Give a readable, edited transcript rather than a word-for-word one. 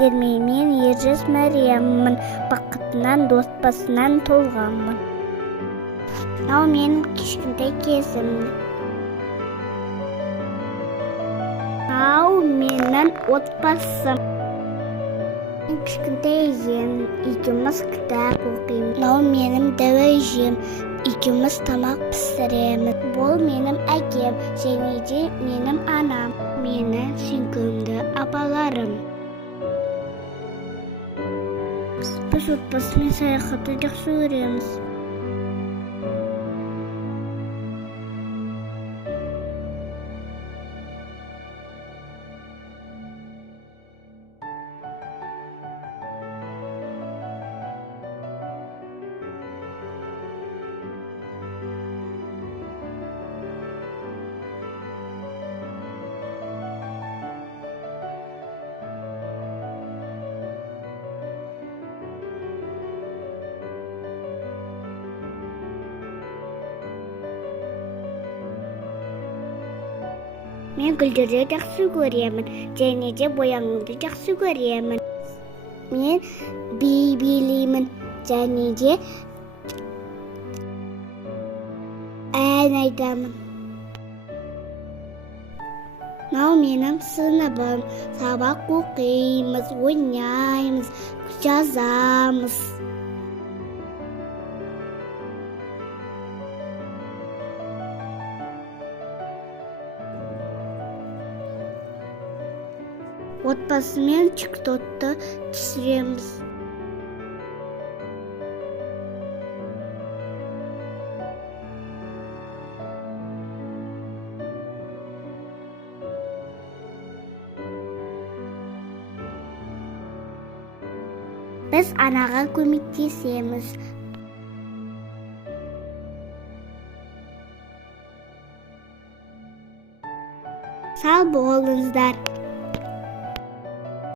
Мен Ержес Мәрияммын, бақытынан, отбасынан толғанмын. Мынау менің кішкентай кезім. Мынау менің отбасым. Мен кішкентай екеуміз кітап оқимыз. Мынау менің дәуежем, екеуміз тамақ пісіреміз. Бұл менің әкем, және де менің анам, менің сүйкімді апаларым. Біз отбасымен саяхатты жақсы көреміз. Мен гүлдерді жақсы көремін, және де бояуды жақсы көремін. Мен би билеймін, және де ән айтамын. Мынау менің сыныбым, сабақ оқимыз, ойнаймыз, жазамыз. Отбасымен тиктокты түсіреміз. Біз анаға көмектесеміз. Сау болыңыздар.